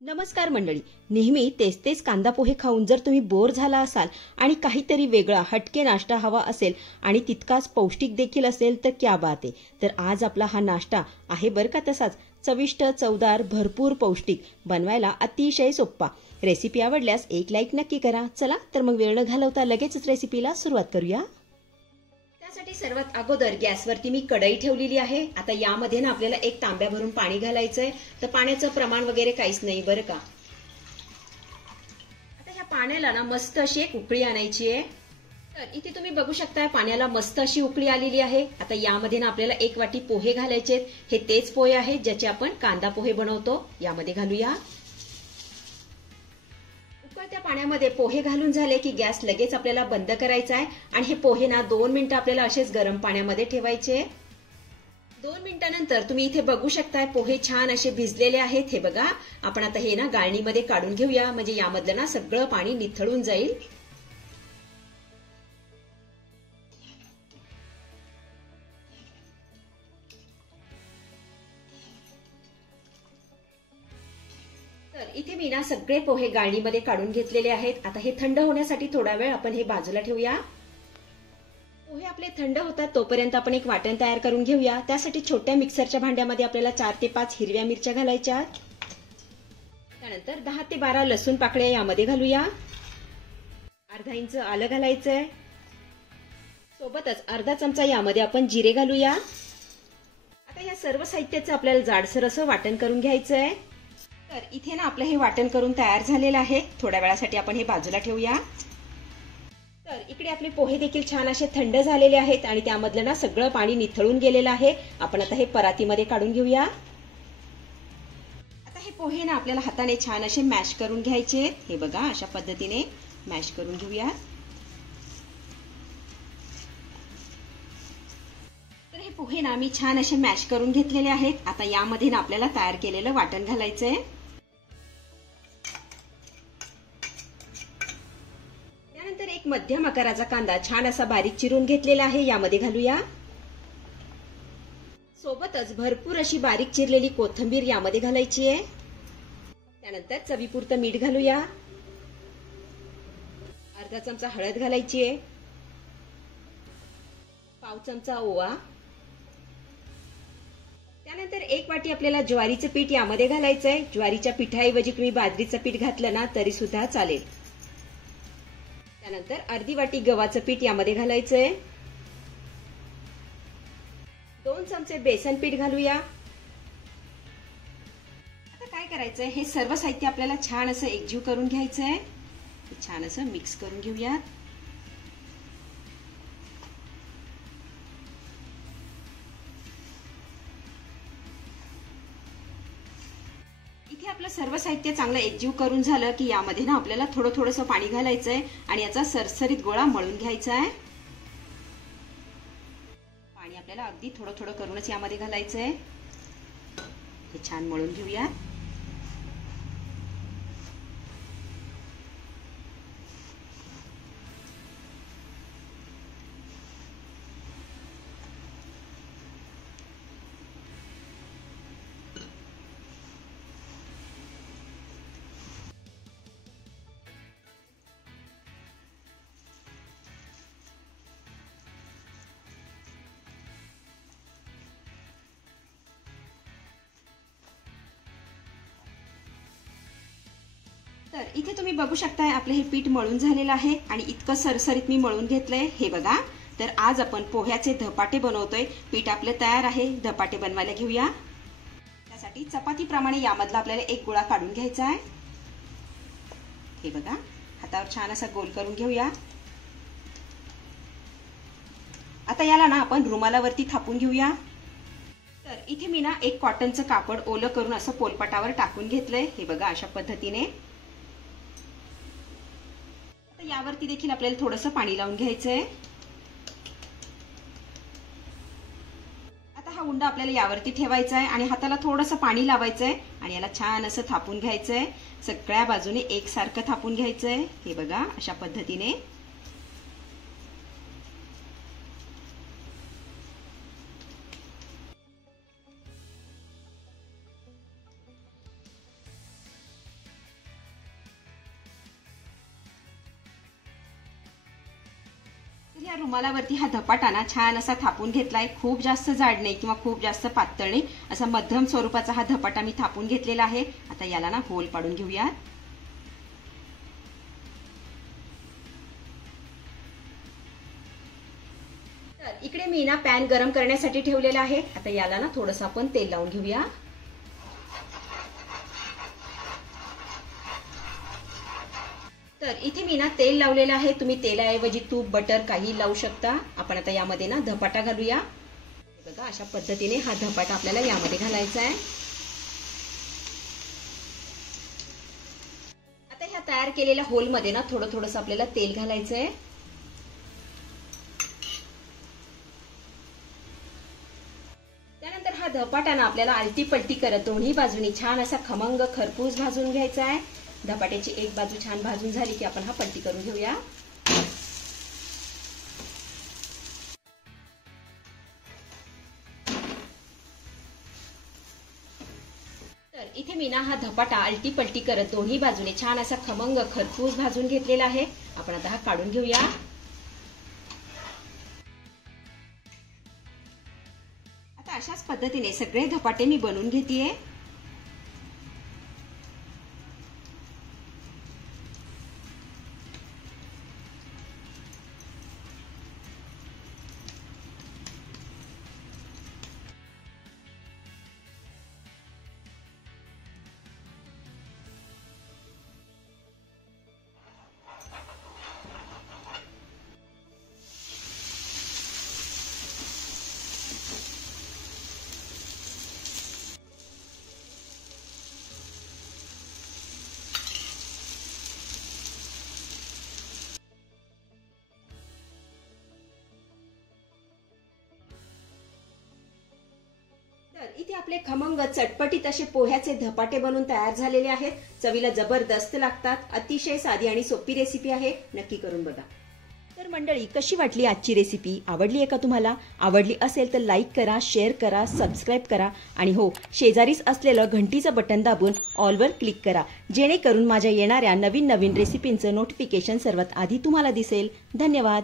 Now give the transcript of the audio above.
नमस्कार मंडळी. नेहमी तेच तेच कांदा पोहे खाऊन जर तुम्ही बोर झाला असाल आणि काहीतरी वेगळा हटके नाश्ता हवा असेल आणि तितकाच पौष्टिक देखील असेल तर क्या बात आहे. तर आज आपला हा नाश्ता आहे बरं का तसाच चविष्ट, चवदार, भरपूर पौष्टिक, बनवायला अतिशय सोप्पा. रेसिपी आवडल्यास एक लाईक नक्की करा. चला तर मग वेळ न घालवता लगेचच रेसिपीला सुरुवात करूया. त्यासाठी सर्वात अगोदर गॅसवरती मी कढई ठेवलेली आहे. आता यामध्ये ना आपल्याला एक तांब्या भरून पाणी घालायचंय. तर पाण्याचं प्रमाण वगैरे काहीच नाही बरं का. आता ह्या पाण्याला ना मस्त अशी एक उकळी आणायची आहे. तर इथे तुम्ही बघू शकता पाण्याला मस्त अशी उकळी आलेली आहे. आता यामध्ये ना आपल्याला एक वाटी पोहे घालायचे. हे तेच पोहे आहेत ज्याचे आपण कांदा पोहे बनवतो. यामध्ये घालूया. उकळत्या पाण्यामध्ये पोहे घालून झाले की गॅस लगेच आपल्याला बंद करायचा आहे आणि हे पोहे ना 2 मिनिटं आपल्याला असेच गरम पाण्यामध्ये ठेवायचे. 2 मिनिटांनंतर तुम्ही इथे बघू शकताय पोहे छान असे भिजलेले आहेत. हे बघा, आपण आता हे ना गाळणीमध्ये काढून घेऊया म्हणजे यामधलं ना सगळं पाणी निथळून जाईल. तर इथे मी ना सगळे पोहे गाळणीमध्ये काढून घेतलेले आहेत. आता हे थंड होण्यासाठी थोडा वेळ आपण हे बाजूला ठेवूया. पोहे आपले थंड होतात तोपर्यंत आपण एक वाटण तयार करून घेऊया. त्यासाठी छोट्या मिक्सरच्या भांड्यामध्ये आपल्याला 4 ते 5 हिरव्या मिरच्या घालायच्या. त्यानंतर 10 ते 12 लसूण पाकळ्या यामध्ये घालूया. अर्धा इंच आलं घालायचंय. सोबतच अर्धा चमचा यामध्ये आपण जिरे घालूया. आता या सर्व साहित्याचं आपल्याला जाडसर असं वाटण करून घ्यायचंय. तर इथे ना आपलं हे वाटण करून तयार झालेलं आहे. थोड्या वेळासाठी आपण हे बाजूला ठेवूया. तर इकडे आपले पोहे देखील छान असे थंड झालेले आहेत आणि त्यामधलं ना सगळं पाणी निथळून गेलेलं आहे. आपण आता हे परातीमध्ये काढून घेऊया. आता हे पोहे ना आपल्याला हाताने छान असे मॅश करून घ्यायचे. हे बघा, अशा पद्धतीने मॅश करून घेऊया. तर हे पोहे ना मी छान असे मॅश करून घेतलेले आहेत. आता यामध्ये ना आपल्याला तयार केलेलं वाटण घालायचंय. त्यानंतर एक मध्यम आकाराचा कांदा छान असा बारीक चिरून घेतलेला आहे. यामध्ये घालूया. सोबतच भरपूर अशी बारीक चिरलेली कोथिंबीर यामध्ये घालायची आहे. त्यानंतर चवीपुरतं मीठ घालूया. अर्धा चमचा हळद घालायची आहे. पाव चमचा ओवा. त्यानंतर एक वाटी आपल्याला ज्वारीचं पीठ यामध्ये घालायचंय. ज्वारीच्या पिठाऐवजी तुम्ही बाजरीचं पीठ घातलं ना तरी सुद्धा चालेल. त्यानंतर अर्धी वाटी गव्हाचं पीठ यामध्ये घालायचंय. 2 चमचे बेसन पीठ घालूया. आता काय करायचंय, हे सर्व साहित्य आपल्याला छान असं एकजीव करून घ्यायचंय. छान असं मिक्स करून घेऊया. इथे आपलं सर्व साहित्य चांगलं एकजीव करून झालं की यामध्ये ना आपल्याला थोडंसं पाणी घालायचंय आणि याचा सरसरीत गोळा मळून घ्यायचा आहे. पाणी आपल्याला अगदी थोडं करूनच यामध्ये घालायचंय. हे छान मळून घेऊया. तर इथे तुम्ही बघू शकताय आपलं हे पीठ मळून झालेलं आहे आणि इतकं सरसरीत मी मळून घेतलंय. हे बघा, तर आज आपण पोह्याचे धपाटे बनवतोय. पीठ आपलं तयार आहे. धपाटे बनवायला घेऊया. त्यासाठी चपातीप्रमाणे यामधला आपल्याला एक गोळा काढून घ्यायचा आहे. हे बघा, हातावर छान असा गोल करून घेऊया. आता याला ना आपण रुमालावरती थापून घेऊया. तर इथे मी ना एक कॉटनचं कापड ओलं करून असं पोलपाटावर टाकून घेतलंय. हे बघा, अशा पद्धतीने. यावरती देखील आपल्याला थोडंसं पाणी लावून घ्यायचंय. आता हा उंडा आपल्याला यावरती ठेवायचा आहे आणि हाताला थोडंसं पाणी लावायचंय आणि याला छान असं थापून घ्यायचंय. सगळ्या बाजूने एकसारखं थापून घ्यायचंय. हे बघा, अशा पद्धतीने. या रुमालावरती हा धपाटा ना छान असा थापून घेतलाय. खूप जास्त जाड नाही किंवा खूप जास्त पातळ नाही, असा मध्यम स्वरूपाचा हा धपाटा मी थापून घेतलेला आहे. आता याला ना होल पाडून घेऊया. तर इकडे मी ना पॅन गरम करण्यासाठी ठेवलेला आहे. आता याला ना थोडंसं आपण तेल लावून घेऊया. तर इथे मी ना तेल लावलेलं आहे. तुम्ही तेलाऐवजी तूप, बटर काही लावू शकता. आपण आता यामध्ये ना धपाटा घालूया. बघा अशा पद्धतीने हा धपाटा आपल्याला यामध्ये घालायचा आहे. आता ह्या तयार केलेल्या होल मध्ये ना थोडं थोडंसं आपल्याला तेल घालायचं आहे. त्यानंतर हा धपाटा ना आपल्याला आलटी पलटी करत दोन्ही बाजूनी छान असा खमंग खरपूस भाजून घ्यायचा आहे. धपाट्याची एक बाजू छान भाजून झाली की आपण हा पलटी करून घेऊया. तर इथे मी ना हा धपाटा आलटी पलटी करत दोन्ही बाजूने छान असा खमंग खरपूस भाजून घेतलेला आहे. आपण आता हा काढून घेऊया. आता अशाच पद्धतीने सगळे धपाटे मी बनवून घेतेय. तर इथे आपले खमंग चटपटीत असे पोह्याचे धपाटे बनून तयार झालेले आहेत. चवीला जबरदस्त लागतात. अतिशय साधी आणि सोपी रेसिपी आहे. नक्की करून बघा. तर मंडळी, कशी वाटली आजची रेसिपी? आवडली आहे का तुम्हाला? आवडली असेल तर लाईक करा, शेअर करा, सबस्क्राईब करा आणि हो, शेजारीच असलेलं घंटीचं बटन दाबून ऑलवर क्लिक करा, जेणेकरून माझ्या येणाऱ्या नवीन नवीन रेसिपींचं नोटिफिकेशन सर्वात आधी तुम्हाला दिसेल. धन्यवाद.